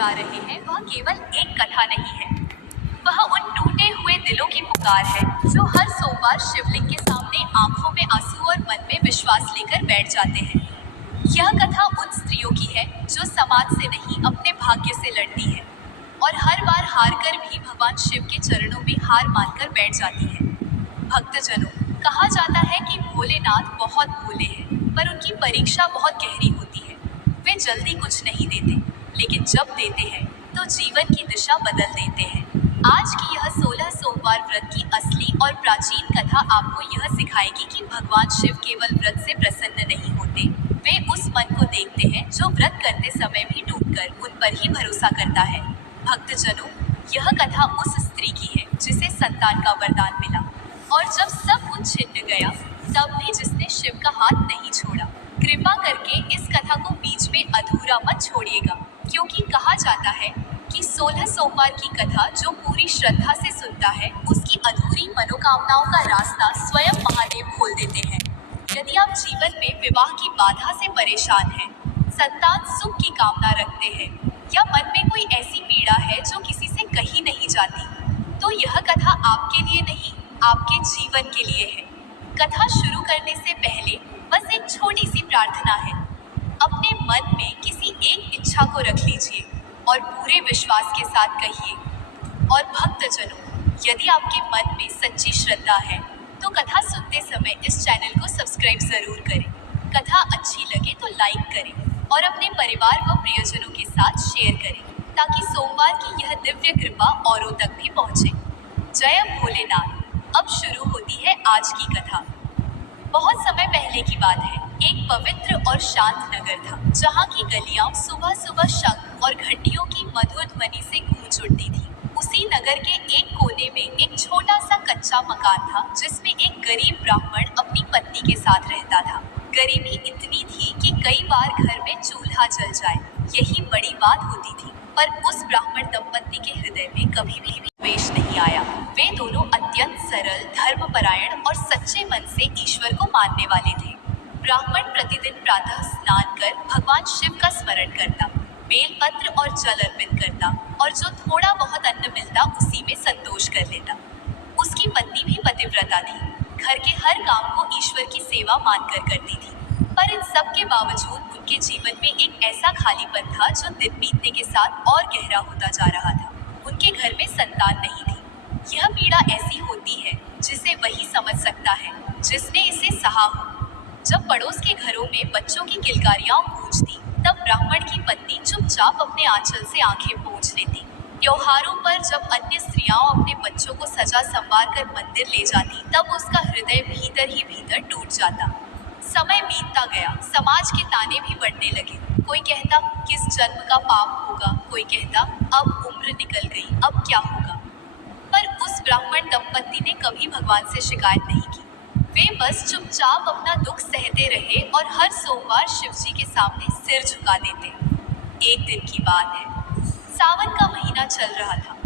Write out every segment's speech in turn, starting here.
जा रहे हैं वह केवल एक कथा नहीं है, वह उन टूटे हुए दिलों की पुकार है जो हर सोमवार शिवलिंग के सामने आंखों में आंसू और मन में विश्वास लेकर बैठ जाते हैं। यह कथा उन स्त्रियों की है जो समाज से नहीं अपने भाग्य से लड़ती है और हर बार हारकर भी भगवान शिव के चरणों में हार मानकर बैठ जाती है। भक्तजनों, कहा जाता है कि भोलेनाथ बहुत भोले हैं, पर उनकी परीक्षा बहुत गहरी होती है। वे जल्दी कुछ नहीं देते, लेकिन जब देते हैं तो जीवन की दिशा बदल देते हैं। आज की यह 16 सोमवार व्रत की असली और प्राचीन कथा आपको यह सिखाएगी कि भगवान शिव केवल व्रत से प्रसन्न नहीं होते, वे उस मन को देखते हैं जो व्रत करते समय भी टूटकर उन पर ही भरोसा करता है। भक्तजनों, यह कथा उस स्त्री की है जिसे संतान का वरदान मिला और जब सब कुछ छिन गया तब भी जिसने शिव का हाथ नहीं छोड़ा। कृपा करके इस कथा को बीच में अधूरा मत छोड़िएगा, क्योंकि कहा जाता है कि 16 सोमवार की कथा जो पूरी श्रद्धा से सुनता है उसकी अधूरी मनोकामनाओं का रास्ता स्वयं महादेव खोल देते हैं। यदि आप जीवन में विवाह की बाधा से परेशान हैं, संतान सुख की कामना रखते हैं या मन में कोई ऐसी पीड़ा है जो किसी से कही नहीं जाती, तो यह कथा आपके लिए नहीं, आपके जीवन के लिए है। कथा शुरू करने से पहले बस एक छोटी सी प्रार्थना है। अपने मन में किसी एक इच्छा को रख लीजिए और पूरे विश्वास के साथ कहिए। और भक्तजनों, यदि आपके मन में सच्ची श्रद्धा है तो कथा सुनते समय इस चैनल को सब्सक्राइब जरूर करें। कथा अच्छी लगे तो लाइक करें और अपने परिवार व प्रियजनों के साथ शेयर करें, ताकि सोमवार की यह दिव्य कृपा औरों तक भी पहुंचे। जय भोलेनाथ। अब शुरू होती है आज की कथा। बहुत समय पहले की बात है, एक पवित्र और शांत नगर था, जहाँ की गलियां सुबह सुबह शंख और घंटियों की मधुर ध्वनि से गूंज उठती थी। उसी नगर के एक कोने में एक छोटा सा कच्चा मकान था, जिसमें एक गरीब ब्राह्मण अपनी पत्नी के साथ रहता था। गरीबी इतनी थी कि कई बार घर में चूल्हा जल जाए, यही बड़ी बात होती थी। पर उस ब्राह्मण दंपत्ति के हृदय में कभी भी द्वेष नहीं आया। वे दोनों अत्यंत सरल, धर्मपरायण और सच्चे मन से ईश्वर को मानने वाले थे। ब्राह्मण प्रतिदिन प्रातः स्नान कर भगवान शिव का स्मरण करता, बेलपत्र और जल अर्पित करता और जो थोड़ा बहुत अन्न मिलता उसी में संतोष कर लेता। उसकी पत्नी भी पतिव्रता थी, घर के हर काम को ईश्वर की सेवा मानकर करती थी। पर इन सब के बावजूद उनके जीवन में एक ऐसा खालीपन था जो दिन बीतने के साथ और गहरा होता जा रहा था। उनके घर में संतान नहीं थी। यह पीड़ा ऐसी होती है जिसे वही समझ सकता है जिसने इसे सहा हो। जब पड़ोस के घरों में बच्चों की किलकारियां गूंजती, तब ब्राह्मण की पत्नी चुपचाप अपने आंचल से आंखें पोंछ लेती। त्योहारों पर जब अन्य स्त्रियां अपने बच्चों को सजा संवार कर मंदिर ले जाती, तब उसका हृदय भीतर ही भीतर टूट जाता। समय बीतता गया, समाज के ताने भी बढ़ने लगे। कोई कहता किस जन्म का पाप होगा, कोई कहता अब उम्र निकल गई, अब क्या होगा। पर उस ब्राह्मण दंपत्ति ने कभी भगवान से शिकायत नहीं की। वे बस चुपचाप अपना दुख सहते रहे और हर सोमवार शिवजी के सामने सिर झुका देते। एक दिन की बात है, सावन का महीना चल रहा था।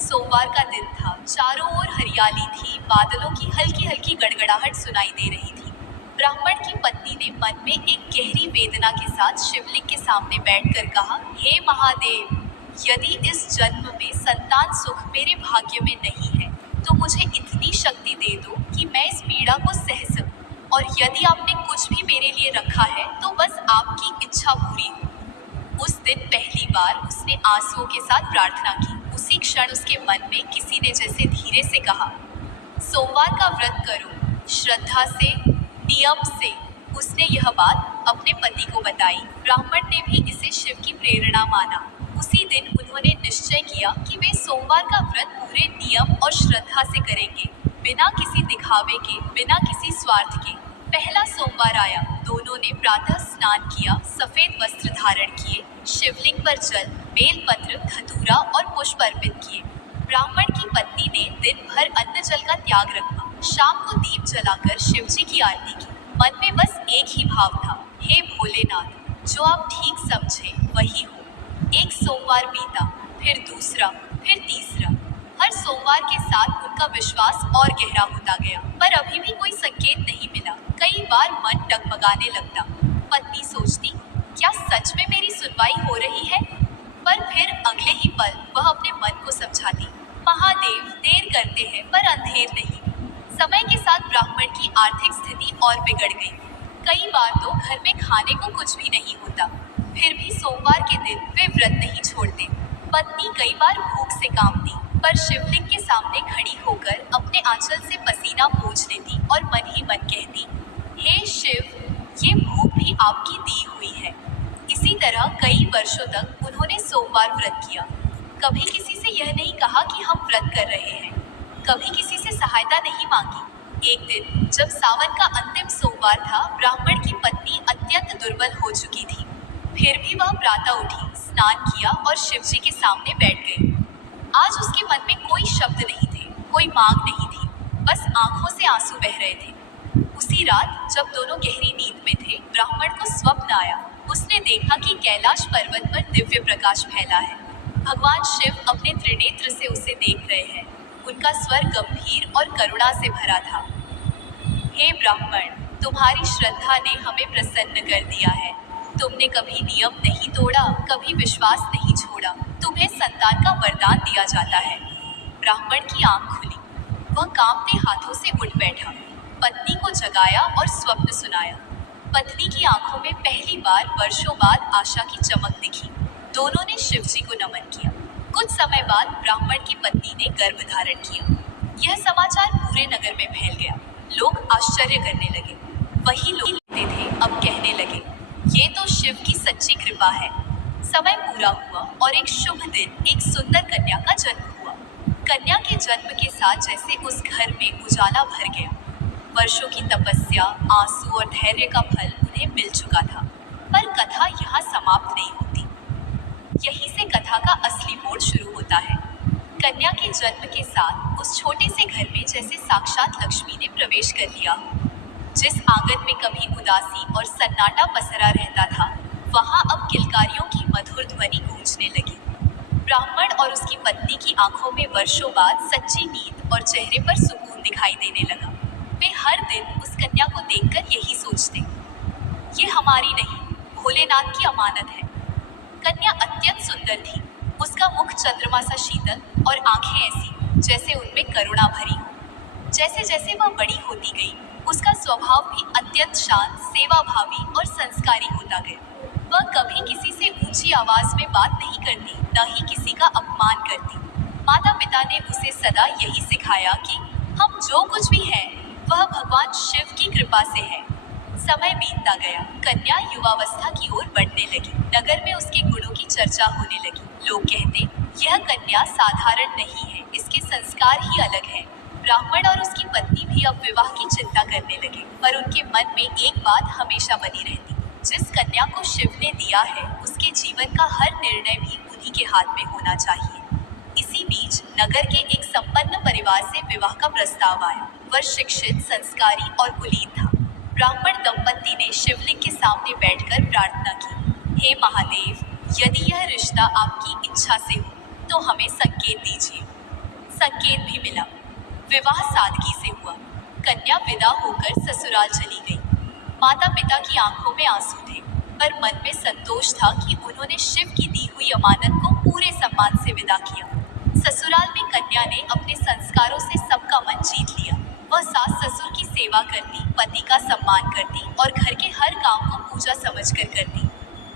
सोमवार का दिन था, चारों ओर हरियाली थी, बादलों की हल्की हल्की गड़गड़ाहट सुनाई दे रही थी। ब्राह्मण की पत्नी ने मन में एक गहरी वेदना के साथ शिवलिंग के सामने बैठकर कहा, हे महादेव, यदि इस जन्म में संतान सुख मेरे भाग्य में नहीं है तो मुझे इतनी शक्ति दे दो कि मैं इस पीड़ा को सह सकूं, और यदि आपने कुछ भी मेरे लिए रखा है तो बस आपकी इच्छा पूरी हो। उस दिन पहली बार उसने आंसुओं के साथ प्रार्थना की। उसी क्षण उसके मन में किसी ने जैसे धीरे से कहा, सोमवार का व्रत करो, श्रद्धा से, नियम से। उसने यह बात अपने पति को बताई। ब्राह्मण ने भी इसे शिव की प्रेरणा माना। उसी दिन उन्होंने निश्चय किया कि वे सोमवार का व्रत पूरे नियम और श्रद्धा से करेंगे, बिना किसी दिखावे के, बिना किसी स्वार्थ के। पहला सोमवार आया, दोनों ने प्रातः स्नान किया, सफेद वस्त्र धारण किए, शिवलिंग पर जल, बेलपत्र, धतूरा और पुष्प अर्पित किए। ब्राह्मण की पत्नी ने दिन भर अन्न जल का त्याग रखा। शाम को दीप जलाकर शिवजी की आरती की। मन में बस एक ही भाव था, हे भोलेनाथ, जो आप ठीक समझे वही हो। एक सोमवार बीता, फिर दूसरा, फिर तीसरा। हर सोमवार के साथ उनका विश्वास और गहरा होता गया, पर अभी भी कोई संकेत नहीं मिला। कई बार मन डगमगाने लगता। पत्नी सोचती, क्या सच में मेरी सुनवाई हो रही है? पर फिर ही पल वह अपने मन को समझाती, महादेव देर करते हैं पर अंधेर नहीं। समय के साथ ब्राह्मण की आर्थिक स्थिति और बिगड़ गई। कई बार तो घर में खाने को कुछ भी नहीं होता, फिर भी सोमवार के दिन वे व्रत नहीं छोड़ते। पत्नी कई बार भूख से कांपती, पर शिवलिंग के सामने खड़ी होकर अपने आंचल से पसीना पोंछ लेती और मन ही मन कहती, हे शिव, ये भूख भी आपकी दी हुई है। इसी तरह कई वर्षों तक उन्होंने सोमवार व्रत किया। कभी किसी से यह नहीं कहा कि हम व्रत कर रहे हैं, कभी किसी से सहायता नहीं मांगी। एक दिन जब सावन का अंतिम सोमवार था, ब्राह्मण की पत्नी अत्यंत दुर्बल हो चुकी थी। फिर भी वह प्रातः उठी, स्नान किया और शिवजी के सामने बैठ गई। आज उसके मन में कोई शब्द नहीं थे, कोई मांग नहीं थी, बस आंखों से आंसू बह रहे थे। उसी रात जब दोनों गहरी नींद में थे, ब्राह्मण को स्वप्न आया। उसने देखा कि कैलाश पर्वत पर दिव्य प्रकाश फैला है। भगवान शिव अपने त्रिनेत्र से उसे देख रहे हैं। उनका स्वर गंभीर और करुणा से भरा था। हे ब्राह्मण, तुम्हारी श्रद्धा ने हमें प्रसन्न कर दिया है। तुमने कभी नियम नहीं तोड़ा, कभी विश्वास नहीं छोड़ा। तुम्हें संतान का वरदान दिया जाता है। ब्राह्मण की आंख खुली। वह कांपते हाथों से उठ बैठा, पत्नी को जगाया और स्वप्न सुनाया। पत्नी की आंखों में पहली बार वर्षों बाद आशा की चमक दिखी। दोनों ने शिवजी को नमन किया। कुछ समय बाद ब्राह्मण की पत्नी ने गर्भ धारण किया। यह समाचार पूरे नगर में फैल गया। लोग आश्चर्य करने लगे। वही लोग लिखते थे, अब कहने लगे, ये तो शिव की सच्ची कृपा है। समय पूरा हुआ और एक शुभ दिन एक सुंदर कन्या का जन्म हुआ। कन्या के जन्म के साथ जैसे उस घर में उजाला भर गया। वर्षों की तपस्या, आंसू और धैर्य का फल उन्हें मिल चुका था। पर कथा यहाँ समाप्त नहीं होती। यहीं से कथा का असली मोड़ शुरू होता है। कन्या के जन्म के साथ उस छोटे से घर में जैसे साक्षात लक्ष्मी ने प्रवेश कर लिया। जिस आंगन में कभी उदासी और सन्नाटा पसरा रहता था, वहां अब किलकारियों की मधुर ध्वनि गूंजने लगी। ब्राह्मण और उसकी पत्नी की आंखों में वर्षों बाद सच्ची नींद और चेहरे पर सुकून दिखाई देने लगा। वे हर दिन उस कन्या को देखकर यही सोचते, ये हमारी नहीं, भोलेनाथ की अमानत है। कन्या अत्यंत सुंदर थी। उसका मुख चंद्रमा सा शीतल और आंखें ऐसी जैसे उनमें करुणा भरी हो। जैसे जैसे वह बड़ी होती गई, उसका स्वभाव भी अत्यंत शांत, सेवाभावी और संस्कारी होता गया। वह कभी किसी से ऊंची आवाज में बात नहीं करती, न ही किसी का अपमान करती। माता पिता ने उसे सदा यही सिखाया कि हम जो कुछ भी हैं, वह भगवान शिव की कृपा से है। समय बीतता गया। कन्या युवावस्था की ओर बढ़ने लगी। नगर में उसके गुणों की चर्चा होने लगी। लोग कहते, यह कन्या साधारण नहीं है, इसके संस्कार ही अलग है। ब्राह्मण और उसकी पत्नी भी अब विवाह की चिंता करने लगे, पर उनके मन में एक बात हमेशा बनी रहती, जिस कन्या को शिव ने दिया है, उसके जीवन का हर निर्णय भी उन्हीं के हाथ में होना चाहिए। इसी बीच नगर के एक संपन्न परिवार से विवाह का प्रस्ताव आया। वह शिक्षित, संस्कारी और कुलीन था। ब्राह्मण दंपति ने शिवलिंग के सामने बैठकर प्रार्थना की, हे महादेव, यदि यह रिश्ता आपकी इच्छा से हो तो हमें संकेत दीजिए। संकेत भी मिला। विवाह सादगी से हुआ। कन्या विदा होकर ससुराल चली गई। माता पिता की आंखों में आंसू थे, पर मन में संतोष था कि उन्होंने शिव की दी हुई अमानत को पूरे सम्मान से विदा किया। ससुराल में कन्या ने अपने संस्कारों से सबका मन जीत लिया। वह सास ससुर की सेवा करती, पति का सम्मान करती और घर के हर काम को पूजा समझकर करती।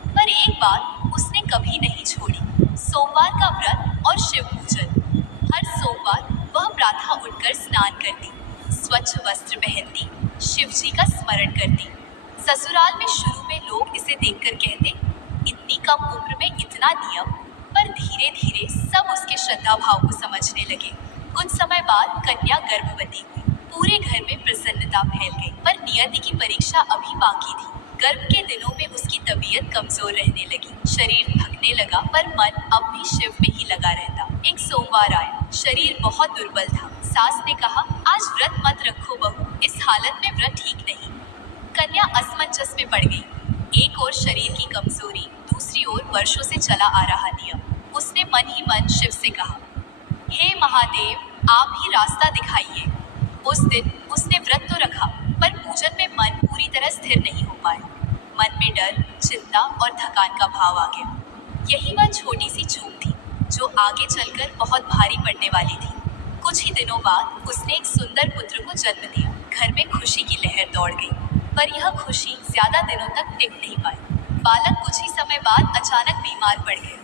पर एक बात उसने कभी नहीं छोड़ी, सोमवार का व्रत और शिव पूजन। हर सोमवार वह प्रातः उठकर स्नान करती, स्वच्छ वस्त्र पहनती, शिव जी का स्मरण करती। ससुराल में शुरू में लोग इसे देखकर कहते, इतनी कम उम्र में इतना नियम, पर धीरे धीरे सब उसके श्रद्धा भाव को समझने लगे। कुछ समय बाद कन्या गर्भवती हुई। पूरे घर में प्रसन्नता फैल गई, पर नियति की परीक्षा अभी बाकी थी। गर्भ के दिनों में उसकी तबीयत कमजोर रहने लगी, शरीर थकने लगा, पर मन अब भी शिव में ही लगा रहता। एक सोमवार आया, शरीर बहुत दुर्बल था। सास ने कहा, आज व्रत मत रखो बहू, इस हालत में व्रत ठीक नहीं। कन्या असमंजस में पड़ गई। एक ओर शरीर की कमजोरी, दूसरी ओर वर्षों से चला आ रहा नियम। उसने मन ही मन शिव से कहा, हे महादेव, आप ही रास्ता दिखाइए। उस दिन उसने व्रत तो रखा, पर पूजन में मन पूरी तरह स्थिर नहीं हो पाया। मन में डर, चिंता और थकान का भाव आ गया। यही वह छोटी सी चूक थी जो आगे चलकर बहुत भारी पड़ने वाली थी। कुछ ही दिनों बाद उसने एक सुंदर पुत्र को जन्म दिया। घर में खुशी की लहर दौड़ गई, पर यह खुशी ज्यादा दिनों तक टिक नहीं पाई। बालक कुछ ही समय बाद अचानक बीमार पड़ गया।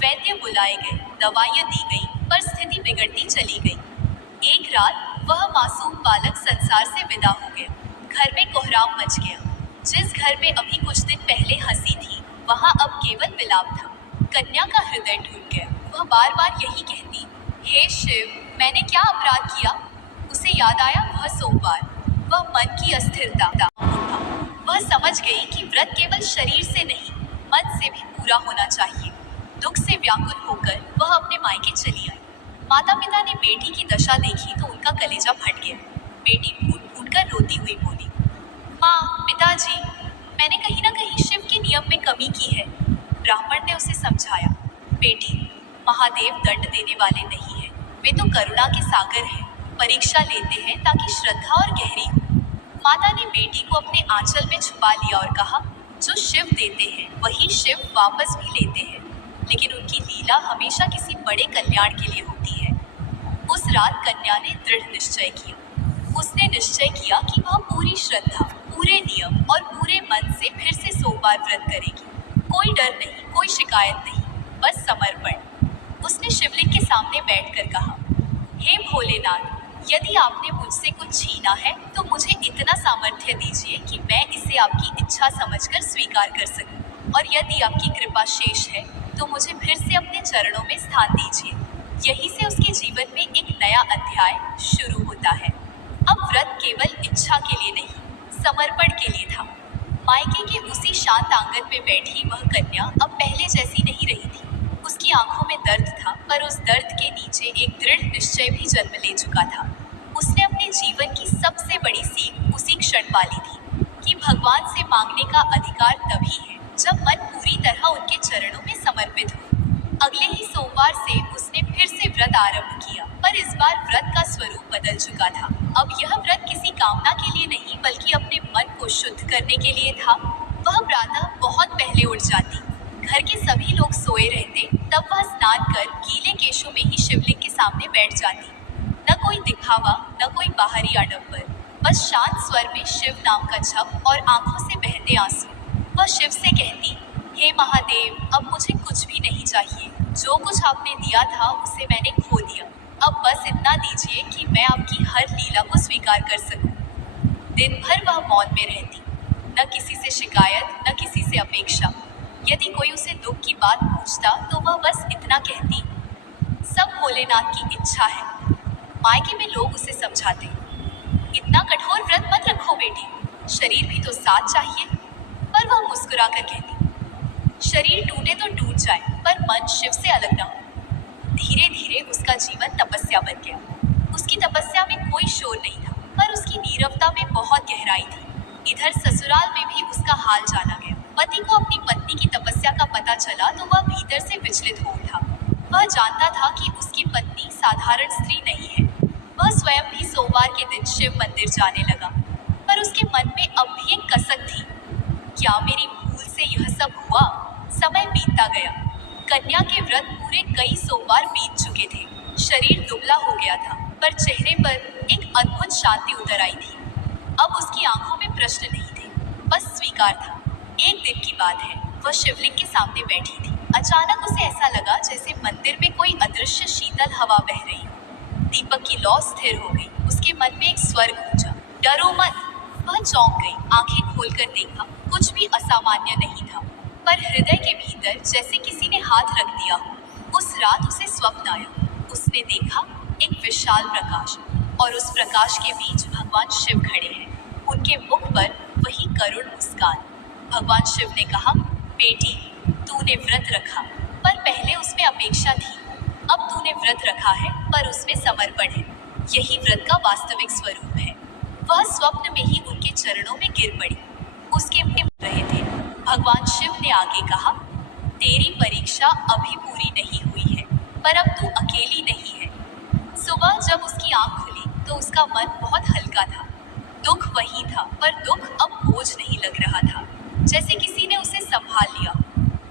वैद्य बुलाए गए, दवाइयां दी गई, पर स्थिति बिगड़ती चली गई। एक रात वह मासूम बालक संसार से विदा हो गया। घर में कोहराम मच गया। जिस घर में अभी कुछ दिन पहले हंसी थी, वहां अब केवल विलाप था। कन्या का हृदय टूट गया। वह बार बार यही कहती, हे शिव, मैंने क्या अपराध किया? उसे याद आया वह सोमवार, वह मन की अस्थिरता। वह समझ गई कि व्रत केवल शरीर से नहीं, मन से भी पूरा होना चाहिए। दुख से व्याकुल होकर वह अपने मायके चली आई। माता पिता ने बेटी की दशा देखी तो उनका कलेजा फट गया। बेटी फूट फूट कर रोती हुई बोली, माँ, पिताजी, मैंने कहीं ना कहीं शिव के नियम में कमी की है। ब्राह्मण ने उसे समझाया, बेटी, महादेव दंड देने वाले नहीं हैं, वे तो करुणा के सागर हैं। परीक्षा लेते हैं ताकि श्रद्धा और गहरी हो। माता ने बेटी को अपने आंचल में छुपा लिया और कहा, जो शिव देते हैं वही शिव वापस भी लेते हैं, लेकिन उनकी लीला हमेशा किसी बड़े कल्याण के लिए होती है। उस रात कन्या ने दृढ़ निश्चय किया। उसने निश्चय किया कि वह पूरी श्रद्धा, पूरे नियम और पूरे मन से फिर से सोमवार व्रत करेगी। कोई डर नहीं, कोई शिकायत नहीं, बस समर्पण। उसने शिवलिंग के सामने बैठकर कहा, हे भोलेनाथ, यदि आपने मुझसे कुछ छीना है तो मुझे इतना सामर्थ्य दीजिए कि मैं इसे आपकी इच्छा समझकर स्वीकार कर सकूं, और यदि आपकी कृपा शेष है तो मुझे फिर से अपने चरणों में स्थान दीजिए। यहीं से उसके जीवन में एक नया अध्याय शुरू होता है। अब व्रत केवल इच्छा के लिए नहीं, समर्पण के लिए था। मायके के उसी शांत आंगन में बैठी वह कन्या अब पहले जैसी नहीं रही थी। उसकी आंखों में दर्द था, पर उस दर्द के नीचे एक दृढ़ निश्चय भी जन्म ले चुका था। उसने अपने जीवन की सबसे बड़ी सीख उसी क्षण पाली थी कि भगवान से मांगने का अधिकार तभी है जब मन पूरी तरह उनके चरणों में समर्पित हो। अगले ही सोमवार से उसने फिर से व्रत आरंभ किया, पर इस बार व्रत का स्वरूप बदल चुका था। अब यह व्रत किसी कामना के लिए नहीं, बल्कि अपने मन को शुद्ध करने के लिए था। वह प्रातः बहुत पहले उठ जाती। घर के सभी लोग सोए रहते, तब वह स्नान कर गीले केशों में ही शिवलिंग के सामने बैठ जाती। न कोई दिखावा, न कोई बाहरी आडंबर, बस शांत स्वर में शिव नाम का जप और आंखों से बहते आंसू। वह शिव से कहती, हे महादेव, अब मुझे कुछ भी नहीं चाहिए। जो कुछ आपने दिया था उसे मैंने खो दिया। अब बस इतना दीजिए कि मैं आपकी हर लीला को स्वीकार कर सकूं। दिन भर वह मौन में रहती, न किसी से शिकायत, न किसी से अपेक्षा। यदि कोई उसे दुख की बात पूछता तो वह बस इतना कहती, सब भोलेनाथ की इच्छा है। मायके में लोग उसे समझाते, इतना कठोर व्रत मत रखो बेटी, शरीर भी तो साथ चाहिए। पर वह मुस्कुराकर कहती, शरीर टूटे तो टूट जाए, पर मन शिव से अलग न हो। धीरे धीरे उसका जीवन तपस्या बन गया। उसकी तपस्या में कोई शोर नहीं था, पर उसकी नीरवता में बहुत गहराई थी। इधर ससुराल में भी उसका हाल जाना गया। पति को अपनी पत्नी की तपस्या का पता चला तो वह भीतर से विचलित हो उठा। वह जानता था कि उसकी पत्नी साधारण स्त्री नहीं है। वह स्वयं भी सोमवार के दिन शिव मंदिर जाने लगा, पर उसके मन में अब भी एक कसक थी, क्या मेरी भूल से यह सब हुआ? समय बीतता गया। कन्या के व्रत पूरे कई सोमवार बीत चुके थे। शरीर दुबला हो गया था, पर चेहरे पर एक अद्भुत शांति उतर आई थी। अब उसकी आंखों में प्रश्न नहीं थे, बस स्वीकार था। एक दिन की बात है, वह शिवलिंग के सामने बैठी थी। अचानक उसे ऐसा लगा जैसे मंदिर में कोई अदृश्य शीतल हवा बह रही हो। दीपक की लौ स्थिर हो गई। उसके मन में एक स्वर गूंजा, डरो मत। वह चौंक गई, आंखें खोलकर देखा, कुछ भी असामान्य नहीं था, पर हृदय के भीतर जैसे किसी ने हाथ रख दिया हो। उस रात उसे स्वप्न आया। उसने देखा एक विशाल प्रकाश, और उस प्रकाश के बीच भगवान शिव खड़े हैं। उनके मुख पर वही करुण मुस्कान। भगवान शिव ने कहा, बेटी, तूने व्रत रखा, पर पहले उसमें अपेक्षा थी। अब तूने व्रत रखा है, पर उसमें समर्पण है। यही व्रत का वास्तविक स्वरूप है। वह स्वप्न में ही उनके चरणों में गिर पड़ी। उसके मुंह रहे थे। भगवान शिव ने आगे कहा, तेरी परीक्षा अभी पूरी नहीं हुई है, पर अब तू अकेली नहीं है। सुबह जब उसकी आंख खुली तो उसका मन बहुत हल्का था। दुख वही था, पर दुख अब बोझ नहीं लग रहा था, जैसे किसी ने उसे संभाल लिया।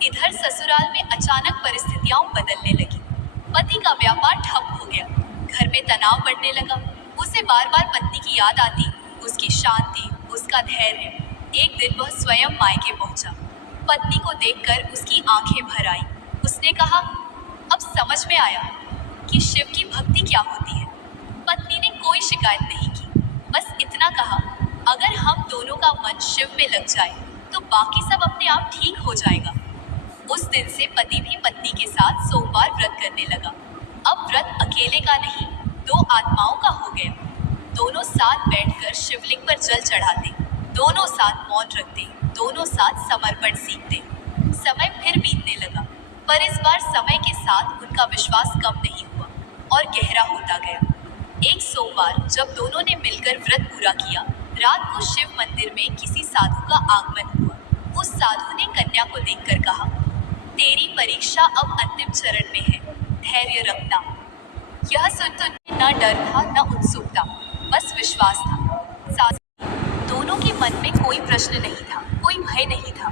इधर ससुराल में अचानक परिस्थितियां बदलने लगी। तनाव बढ़ने लगा। उसे बार बार पत्नी की याद आती, उसकी शांति, उसका धैर्य। एक दिन वह स्वयं मायके पहुंचा। पत्नी को देखकर उसकी आंखें भर आई। उसने कहा, अब समझ में आया कि शिव की भक्ति क्या होती है। पत्नी ने कोई शिकायत नहीं की, बस इतना कहा, अगर हम दोनों का मन शिव में लग जाए तो बाकी सब अपने आप ठीक हो जाएगा। उस दिन से पति भी पत्नी के साथ सोमवार व्रत करने लगा। अब व्रत अकेले का नहीं, दो आत्माओं का हो गया। दोनों साथ बैठकर शिवलिंग पर जल चढ़ाते, दोनों साथ मौन रखते, दोनों साथ समर्पण सीखते। समय फिर बीतने लगा, पर इस बार समय के साथ उनका विश्वास कम नहीं हुआ और गहरा होता गया। एक सोमवार जब दोनों ने मिलकर व्रत पूरा किया, रात को शिव मंदिर में किसी साधु का आगमन हुआ। उस साधु ने कन्या को देखकर कहा, तेरी परीक्षा अब अंतिम चरण में है, धैर्य रखना। यह सुनकर उन्हें न डर था न उत्सुकता, बस विश्वास था। दोनों के मन में कोई प्रश्न नहीं था, कोई भय नहीं था,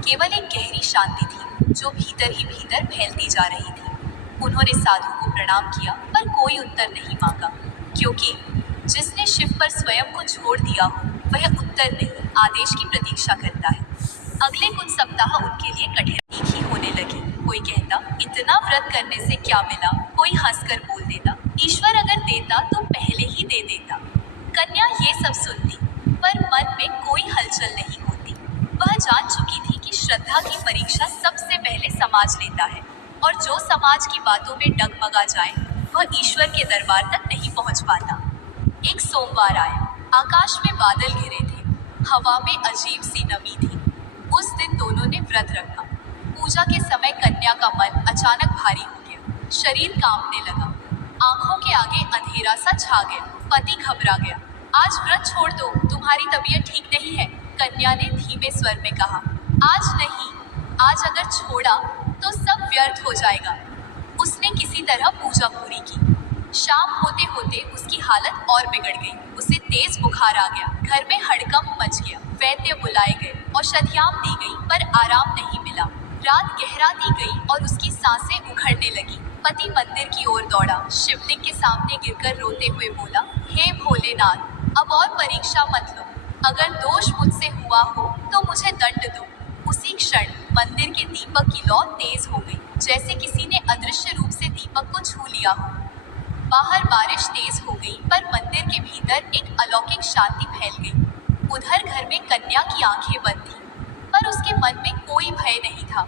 केवल एक गहरी शांति थी जो भीतर ही भीतर फैलती जा रही थी। उन्होंने साधु को प्रणाम किया, पर कोई उत्तर नहीं मांगा, क्योंकि जिसने शिव पर स्वयं को छोड़ दिया हो वह उत्तर नहीं, आदेश की प्रतीक्षा करता है। अगले कुछ सप्ताह उनके लिए कठिन ही होने लगे। कोई कहता, इतना व्रत करने से क्या मिला, कोई हंसकर बोल देता, ईश्वर अगर देता तो पहले ही दे देता। कन्या ये सब सुनती, पर मन में कोई हलचल नहीं होती। वह जान चुकी थी कि श्रद्धा की परीक्षा सबसे पहले समाज लेता है, और जो समाज की बातों में डगमगा जाए वह ईश्वर के दरबार तक नहीं पहुंच पाता। एक सोमवार आया, आकाश में बादल घिरे थे, हवा में अजीब सी नमी थी। उस दिन दोनों ने व्रत रखा। पूजा के समय कन्या का मन अचानक भारी हो गया, शरीर कांपने लगा, आंखों के आगे अंधेरा सा छा गया। पति घबरा गया, आज व्रत छोड़ दो, तुम्हारी तबीयत ठीक नहीं है। कन्या ने धीमे स्वर में कहा, आज नहीं, आज अगर छोड़ा तो सब व्यर्थ हो जाएगा। उसने किसी तरह पूजा पूरी की। शाम होते होते उसकी हालत और बिगड़ गई। उसे तेज बुखार आ गया, घर में हड़कंप मच गया। वैद्य बुलाए गए, औषधियां दी गई, पर आराम नहीं मिला। रात गहराती गई और उसकी सांसें उखड़ने लगी। पति मंदिर की ओर दौड़ा, शिवलिंग के सामने गिरकर रोते हुए बोला, हे भोलेनाथ, अब और परीक्षा मत लो। अगर दोष मुझसे हुआ हो तो मुझे दंड दो। उसी क्षण मंदिर के दीपक की लौ तेज हो गई, जैसे किसी ने अदृश्य रूप से दीपक को छू लिया हो। बाहर बारिश तेज हो गई, पर मंदिर के भीतर एक अलौकिक शांति फैल गई। उधर घर में कन्या की आंखें बंद थीं, पर उसके मन में कोई भय नहीं था।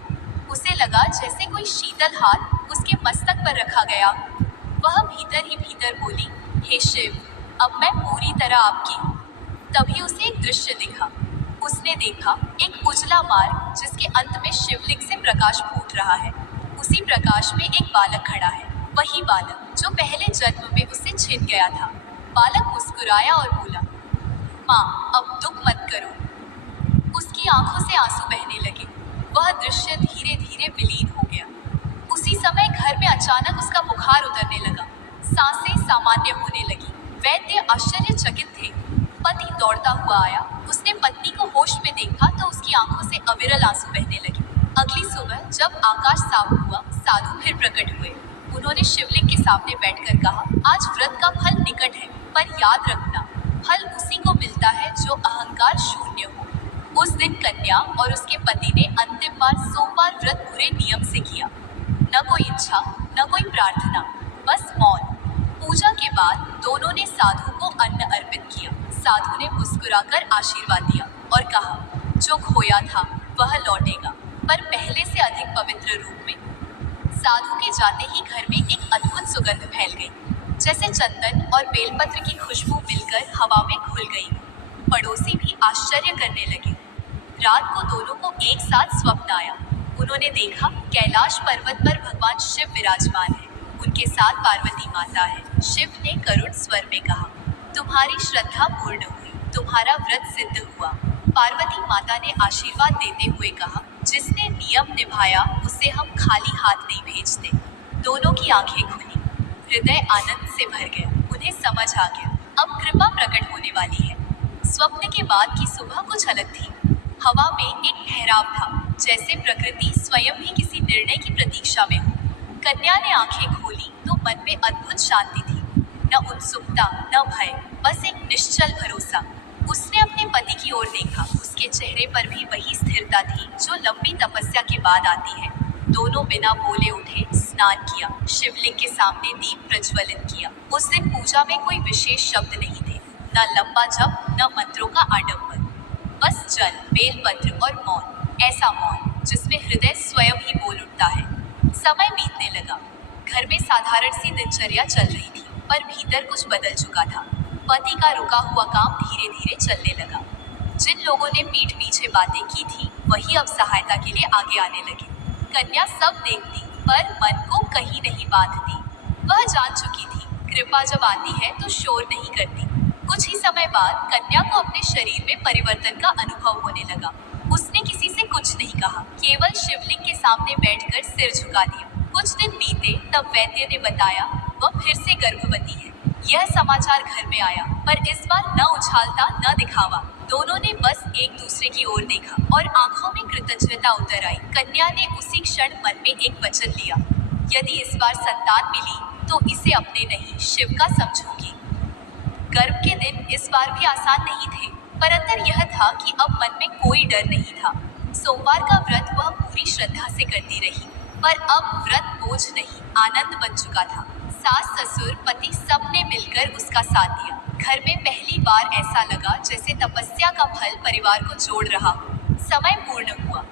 उसे लगा जैसे कोई शीतल हाथ उसके मस्तक पर रखा गया। वह भीतर ही भीतर बोली, हे शिव, अब मैं पूरी तरह आपकी हूँ। तभी उसे एक दृश्य दिखा। उसने देखा एक उजला मार्ग जिसके अंत में शिवलिंग से प्रकाश फूट रहा है। उसी प्रकाश में एक बालक खड़ा है, वही बालक जो पहले जन्म में उसे छिन गया था। बालक मुस्कुराया और बोला, माँ, अब दुख मत करो। उसकी आंखों से आंसू बहने लगे। वह दृश्य धीरे धीरे विलीन हो गया। उसी समय घर में अचानक उसका बुखार उतरने लगा, सांसें सामान्य होने लगी। वैद्य आश्चर्यचकित थे। पति दौड़ता हुआ आया। उसने पत्नी को होश में देखा तो उसकी आंखों से अविरल आंसू बहने लगे। अगली सुबह जब आकाश साफ हुआ, साधु फिर प्रकट हुए। उन्होंने शिवलिंग के सामने बैठकर कहा, आज व्रत का फल निकट है, पर याद रखना, फल उसी को मिलता है जो अहंकार शून्य हो। उस दिन कन्या और उसके पति ने अंतिम बार सोमवार व्रत पूरे नियम से किया। न कोई इच्छा, न कोई प्रार्थना, बस मौन। पूजा के बाद दोनों ने साधु को अन्न अर्पित किया। साधु ने मुस्कुराकर आशीर्वाद दिया और कहा, जो खोया था वह लौटेगा, पर पहले से अधिक पवित्र रूप में। साधु के जाते ही घर में एक अद्भुत सुगंध फैल गई, जैसे चंदन और बेलपत्र की खुशबू मिलकर हवा में घुल गई। पड़ोसी भी आश्चर्य करने लगे। रात को दोनों को एक साथ स्वप्न आया। उन्होंने देखा कैलाश पर्वत पर भगवान शिव विराजमान है, उनके साथ पार्वती माता है। शिव ने करुण स्वर में कहा, तुम्हारी श्रद्धा पूर्ण हुई, तुम्हारा व्रत सिद्ध हुआ। पार्वती माता ने आशीर्वाद देते हुए कहा, जिसने नियम निभाया उसे हम खाली हाथ नहीं भेजते। दोनों की आंखें खुली, हृदय आनंद से भर गया। उन्हें समझ आ गया, अब कृपा प्रकट होने वाली है। स्वप्न के बाद की सुबह कुछ अलग थी। हवा में एक ठहराव था, जैसे प्रकृति स्वयं भी किसी निर्णय की प्रतीक्षा में हो। कन्या ने आंखें खोली तो मन में अद्भुत शांति थी। न उत्सुकता न भय, बस एक निश्चल भरोसा। उसने अपने पति की ओर देखा। उसके चेहरे पर भी वही स्थिरता थी जो लंबी तपस्या के बाद आती है। दोनों बिना बोले उठे, स्नान किया, शिवलिंग के सामने दीप प्रज्वलित किया। उस दिन पूजा में कोई विशेष शब्द नहीं थे, न लंबा जप, न मंत्रों का आडंबर, बस जल, बेलपत्र और मौन। ऐसा मौन जिसमें हृदय स्वयं ही बोल उठता है। समय बीतने लगा। घर में साधारण सी दिनचर्या चल रही थी, पर भीतर कुछ बदल चुका था। पति का रुका हुआ काम धीरे धीरे चलने लगा। जिन लोगों ने पीठ पीछे बातें की थी, वही अब सहायता के लिए आगे आने लगे। कन्या सब देखती, पर मन को कहीं नहीं बांधती। वह जान चुकी थी, कृपा जब आती है तो शोर नहीं करती। कुछ ही समय बाद कन्या को अपने शरीर में परिवर्तन का अनुभव होने लगा। उसने किसी से कुछ नहीं कहा, केवल शिवलिंग के सामने बैठकर सिर झुका दिया। कुछ दिन बीते, तब वैद्य ने बताया वह फिर से गर्भवती है। यह समाचार घर में आया, पर इस बार न उछालता न दिखावा। दोनों ने बस एक दूसरे की ओर देखा और आंखों में कृतज्ञता उतर आई। कन्या ने उसी क्षण मन में एक वचन लिया, यदि इस बार संतान मिली तो इसे अपने नहीं, शिव का समझूंगी। गर्भ के दिन इस बार भी आसान नहीं थे, पर अंतर यह था कि अब मन में कोई डर नहीं था। सोमवार का व्रत वह पूरी श्रद्धा से करती रही, पर अब व्रत बोझ नहीं, आनंद बन चुका था। सास, ससुर, पति सबने मिलकर उसका साथ दिया। घर में पहली बार ऐसा लगा जैसे तपस्या का फल परिवार को जोड़ रहा हो। समय पूर्ण हुआ।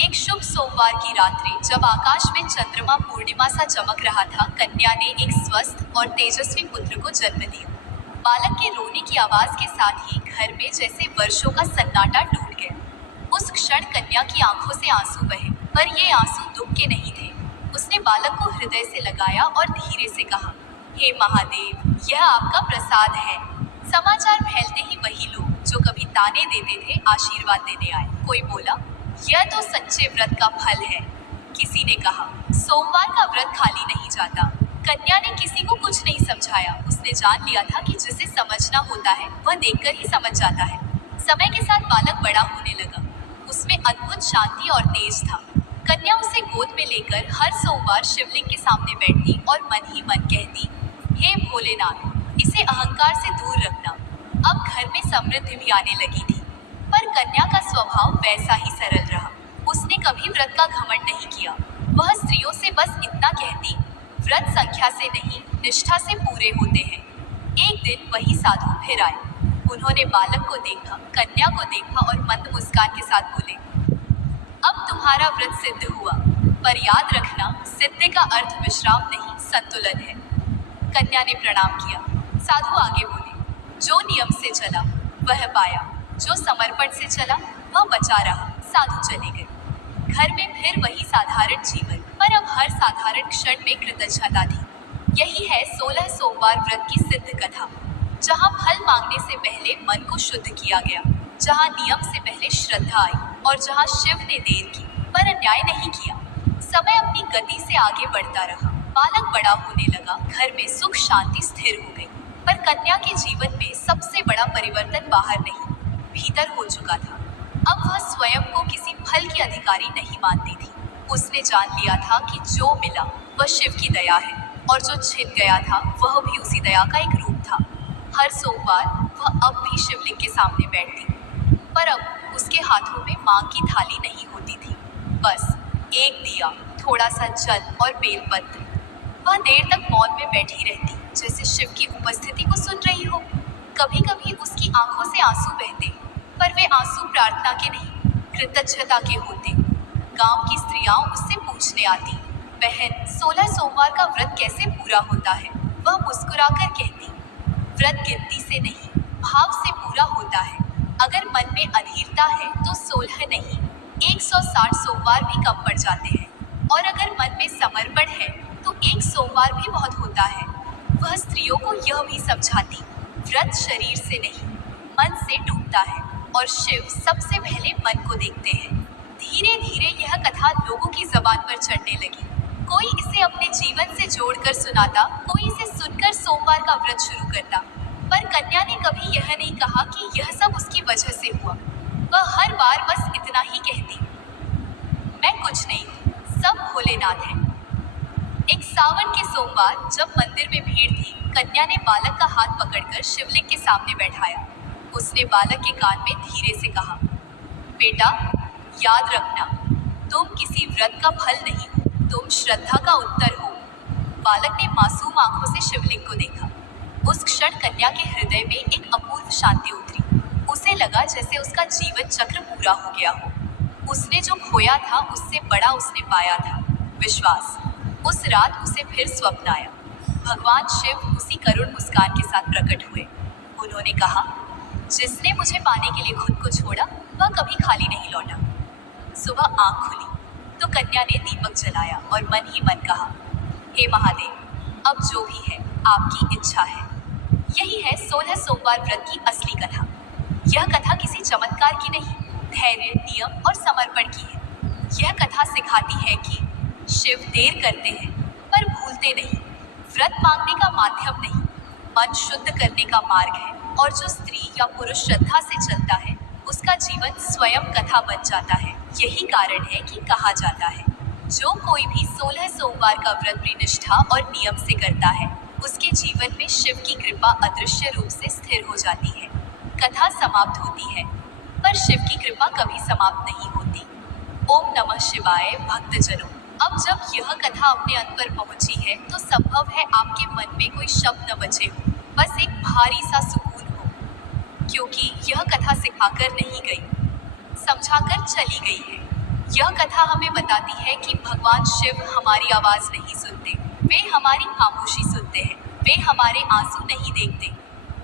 एक शुभ सोमवार की रात्रि, जब आकाश में चंद्रमा पूर्णिमा सा चमक रहा था, कन्या ने एक स्वस्थ और तेजस्वी पुत्र को जन्म दिया। बालक के रोने की आवाज के साथ ही घर में जैसे वर्षों का सन्नाटा टूट गया। उस क्षण कन्या की आंखों से आंसू बहे, पर ये आंसू दुख के नहीं थे। उसने बालक को हृदय से लगाया और धीरे से कहा, हे महादेव, यह आपका प्रसाद है। समाचार फैलते ही वही लोग जो कभी ताने देते थे, आशीर्वाद देने आए। कोई बोला, यह तो सच्चे व्रत का फल है। किसी ने कहा, सोमवार का व्रत खाली नहीं जाता। कन्या ने किसी को कुछ नहीं समझाया। उसने जान लिया था कि जिसे समझना होता है वह देखकर ही समझ जाता है। समय के साथ बालक बड़ा होने लगा। उसमें अद्भुत शांति और तेज था। कन्या उसे गोद में लेकर हर सोमवार शिवलिंग के सामने बैठती और मन ही मन कहती, हे भोलेनाथ, इसे अहंकार से दूर रखना। अब घर में समृद्धि भी आने लगी थी, पर कन्या का स्वभाव वैसा ही सरल रहा। उसने कभी व्रत का घमंड नहीं किया। वह स्त्रियों से बस इतना कहती, व्रत संख्या से नहीं, निष्ठा से पूरे होते हैं। एक दिन वही साधु फिर आए। उन्होंने बालक को देखा, कन्या को देखा और मंद मुस्कान के साथ बोले, अब तुम्हारा व्रत सिद्ध हुआ, पर याद रखना, सिद्ध का अर्थ विश्राम नहीं, संतुलन है। कन्या ने प्रणाम किया। साधु आगे बोले, जो नियम से चला वह पाया, जो समर्पण से चला वह बचा रहा। साधु चले गए। घर में फिर वही साधारण जीवन, पर अब हर साधारण क्षण में कृतज्ञता थी। यही है 16 सोमवार व्रत की सिद्ध कथा, जहाँ फल मांगने से पहले मन को शुद्ध किया गया, जहाँ नियम से पहले श्रद्धा आई और जहाँ शिव ने देर की पर अन्याय नहीं किया। समय अपनी गति से आगे बढ़ता रहा। बालक बड़ा होने लगा, घर में सुख शांति स्थिर हो गई। पर कन्या के जीवन में सबसे बड़ा परिवर्तन बाहर नहीं, भीतर हो चुका था। अब वह स्वयं को किसी फल की अधिकारी नहीं मानती थी। उसने जान लिया था कि जो मिला वह शिव की दया है, और जो छिन गया था वह भी उसी दया का एक रूप था। हर सोमवार वह अब भी शिवलिंग के सामने बैठती, पर अब उसके हाथों में मांग की थाली नहीं होती थी, बस एक दिया, थोड़ा सा जल और बेलपत्र। वह देर तक मौन में बैठी रहती, जैसे शिव की उपस्थिति को सुन रही हो। कभी कभी उसकी आंखों से आंसू बहते, पर वे आंसू प्रार्थना के नहीं, कृतज्ञता के होते। गांव की स्त्रियां उससे पूछने आती, बहन, 16 सोमवार का व्रत कैसे पूरा होता है? वह मुस्कुराकर कहती, व्रत गिनती से नहीं, भाव से पूरा होता है। अगर मन में अधीरता है तो 16 नहीं, 160 सोमवार भी कम पड़ जाते हैं, और अगर मन में समर्पण है तो एक सोमवार भी बहुत होता है। वह स्त्रियों को यह भी समझाती, व्रत शरीर से नहीं, मन से टूटता है, और शिव सबसे पहले मन को देखते हैं। धीरे धीरे यह कथा लोगों की जबान पर चढ़ने लगी। कोई इसे अपने जीवन से जोड़कर सुनाता, कोई इसे सुनकर सोमवार का व्रत शुरू करता। पर कन्या ने कभी यह नहीं कहा कि यह सब उसकी वजह से हुआ। वह हर बार बस इतना ही कहती, मैं कुछ नहीं हूँ, सब भोलेनाथ है। एक सावन के सोमवार जब मंदिर में भीड़ थी, कन्या ने बालक का हाथ पकड़कर शिवलिंग के सामने बैठाया। उसने बालक के कान में धीरे से कहा, बेटा, याद रखना, तुम किसी व्रत का फल नहीं हो, तुम श्रद्धा का उत्तर हो। बालक ने मासूम आंखों से शिवलिंग को देखा। उस क्षण कन्या के हृदय में एक अपूर्व शांति उतरी। उसे लगा जैसे उसका जीवन चक्र पूरा हो गया हो। उसने जो खोया था उससे बड़ा उसने पाया था, विश्वास। उस रात उसे फिर स्वप्न आया। भगवान शिव उसी करुण मुस्कान के साथ प्रकट हुए। उन्होंने कहा, जिसने मुझे पाने के लिए खुद को छोड़ा वह कभी खाली नहीं लौटा। सुबह आंख खुली तो कन्या ने दीपक जलाया और मन ही मन कहा, हे महादेव, अब जो भी है आपकी इच्छा है। यही है 16 सोमवार व्रत की असली कथा। यह कथा किसी चमत्कार की नहीं, धैर्य, नियम और समर्पण की है। यह कथा सिखाती है कि शिव देर करते हैं पर भूलते नहीं। व्रत मांगने का माध्यम नहीं, मन शुद्ध करने का मार्ग है, और जो स्त्री या पुरुष श्रद्धा से चलता है उसका जीवन स्वयं कथा बन जाता है। यही कारण है कि कहा जाता है, जो कोई भी 16 सोमवार का व्रत निष्ठा और नियम से करता है उसके जीवन में शिव की कृपा अदृश्य रूप से स्थिर हो जाती है। कथा समाप्त होती है पर शिव की कृपा कभी समाप्त नहीं होती। ओम नमः शिवाय। भक्तजनों, अब जब यह कथा अपने अंत पर पहुंची है तो संभव है आपके मन में कोई शब्द न बचे हो, बस एक भारी सा सुकून हो, क्योंकि यह कथा सिखाकर नहीं गई, समझाकर चली गई है। यह कथा हमें बताती है कि भगवान शिव हमारी आवाज नहीं सुनते, वे हमारी खामोशी सुनते हैं। वे हमारे आंसू नहीं देखते,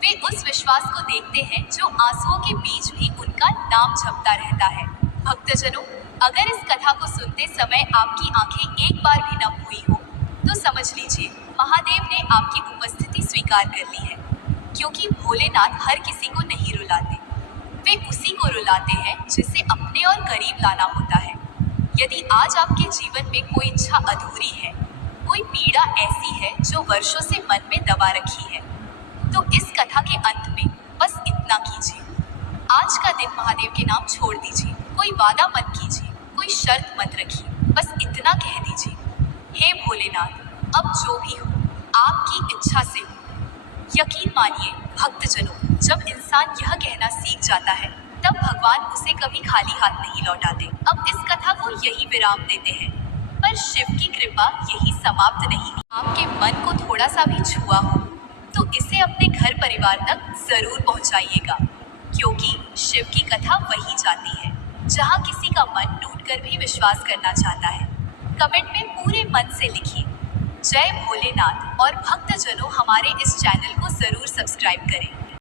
वे उस विश्वास को देखते हैं जो आंसुओं के बीच भी उनका नाम जपता रहता है। भक्तजनों, अगर इस कथा को सुनते समय आपकी आंखें एक बार भी नम हुई हो तो समझ लीजिए महादेव ने आपकी उपस्थिति स्वीकार कर ली है, क्योंकि भोलेनाथ हर किसी को नहीं रुलाते, वे उसी को रुलाते हैं जिसे अपने और करीब लाना होता है। यदि आज आपके जीवन में कोई इच्छा अधूरी है, कोई पीड़ा ऐसी है जो वर्षों से मन में दबा रखी है, तो इस कथा के अंत में बस इतना कीजिए, आज का दिन महादेव के नाम छोड़ दीजिए। कोई वादा मत कीजिए, कोई शर्त मत रखिए, बस इतना कह दीजिए, हे भोलेनाथ, अब जो भी हो आपकी इच्छा से हो। यकीन मानिए भक्तजनों, जब इंसान यह कहना सीख जाता है तब भगवान उसे कभी खाली हाथ नहीं लौटाते। अब इस कथा को यही विराम देते हैं, पर शिव की कृपा यही समाप्त नहीं। आपके मन को थोड़ा सा भी छुआ हो तो इसे अपने घर परिवार तक जरूर पहुंचाइएगा, क्योंकि शिव की कथा वही जाती है जहां किसी का मन टूटकर भी विश्वास करना चाहता है। कमेंट में पूरे मन से लिखिए, जय भोलेनाथ, और भक्तजनों हमारे इस चैनल को जरूर सब्सक्राइब करें।